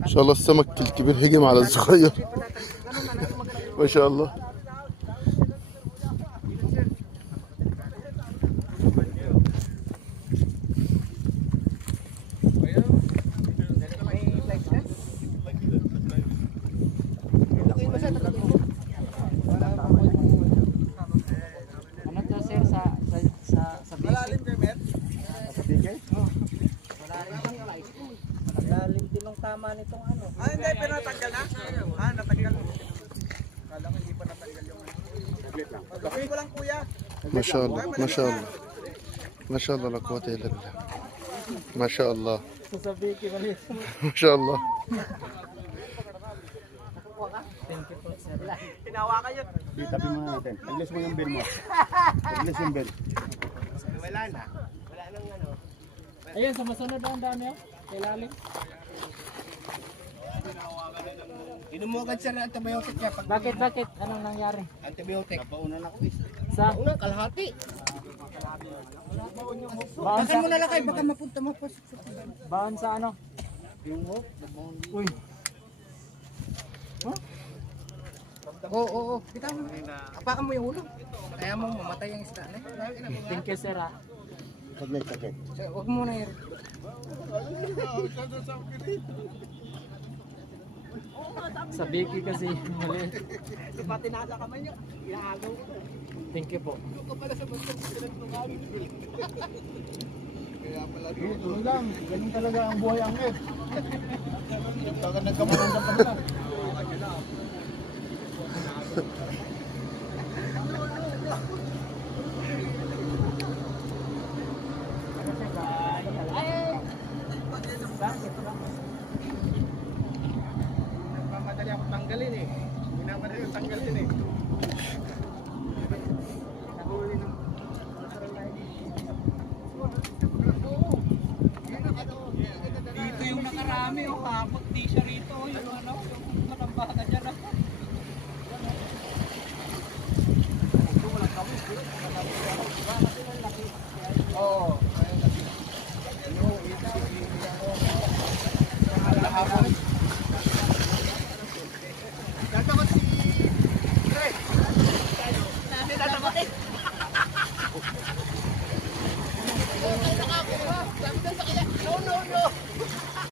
ما شاء الله السمك الكبير هجم على الصغير. ما شاء الله. Ano to sir sa malalim kay Mer? Sa bigay? Malalim din ang tama nitong ano. Ah, hindi pero natanggal na? Ah, natanggal. Kala ko hindi pa natanggal yung Gawin ko lang kuya. ما شاء الله ما شاء الله ما شاء الله لا قوة إلا بالله. ما شاء الله Sasabihin ko mali. ما شاء الله. Thank you po sir. Hinawakan yun. Itabi mo natin. Aglis mo yung bin mo. Aglis yung bin. Wala na. Wala nang ano. Ayun, sa masunod ang dami oh. Ilalim. Inumugan siya ng antibiotic niya. Bakit? Anong nangyari? Antibiotic. Napaunan ako eh. Sa Una, kalahati. baon Takan mo sa na lang kayo, baka mapunta mo pa. baon sa ano? Yung mo. Uy. Oo. Kita mo. Apakan mo yung ulo. Kaya mo mamatay yung isda. Thank you sir ah. Saglit. Huwag mo na yun. Sa Vicky kasi mali. Pati nasa kamay niyo. Inaagaw ko. Thank you po. Tuloy lang. Ganun talaga ang buhay ang ngit. Baka nagkamarundan ka na. Mamadali ako tanggalin eh. Minamadali ako tanggalin eh. Nahuli ng Dito yung nakarami oh, kapot di siya rito yung ano, yung matambaka dyan ako. Oo.